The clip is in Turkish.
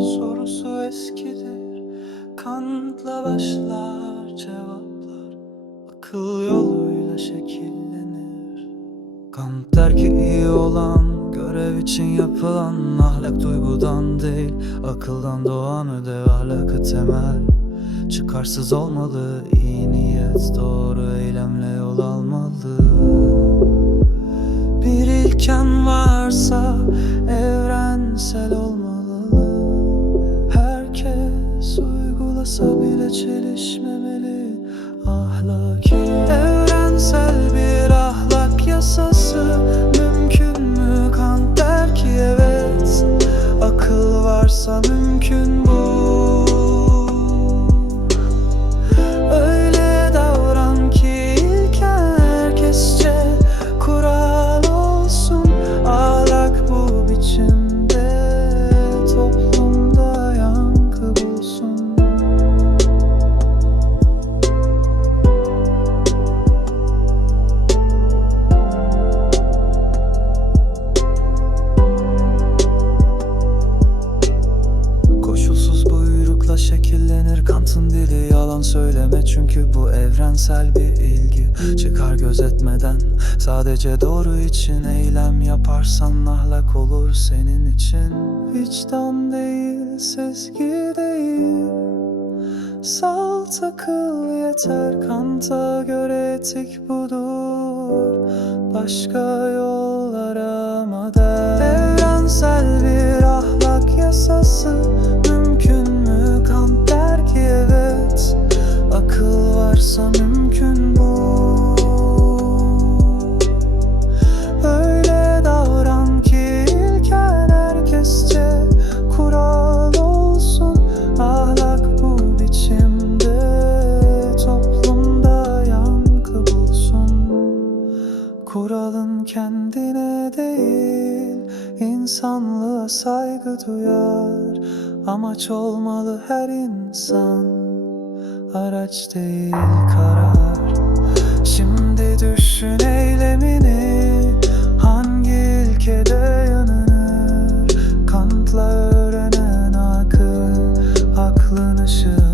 sorusu eskidir. Kanıtla başlar cevaplar. Akıl yoluyla şekillenir. Kant der ki iyi olan Görev için yapılan Ahlak duygudan değil Akıldan doğan ödev ahlakı temel. Çıkarsız olmalı iyi niyet Doğru eylemle yol almalı. Bir ilken varsa evrensel olmalı uygulasa bile çelişmemeli. Ahlaki şekillenir Kant'ın dili yalan söyleme. Çünkü bu evrensel bir ilgi. Çıkar gözetmeden Sadece doğru için eylem yaparsan Ahlak olur senin için. Vicdan değil sezgi değil. Salt akıl yeter. Kant'a göre etik budur. Başka yol Kendine değil insanlığa saygı duyar. Amaç olmalı her insan. Araç değil karar. Şimdi düşün eylemini. Hangi ilkede yanılır? Kantla öğrenen akıl Aklın ışığı.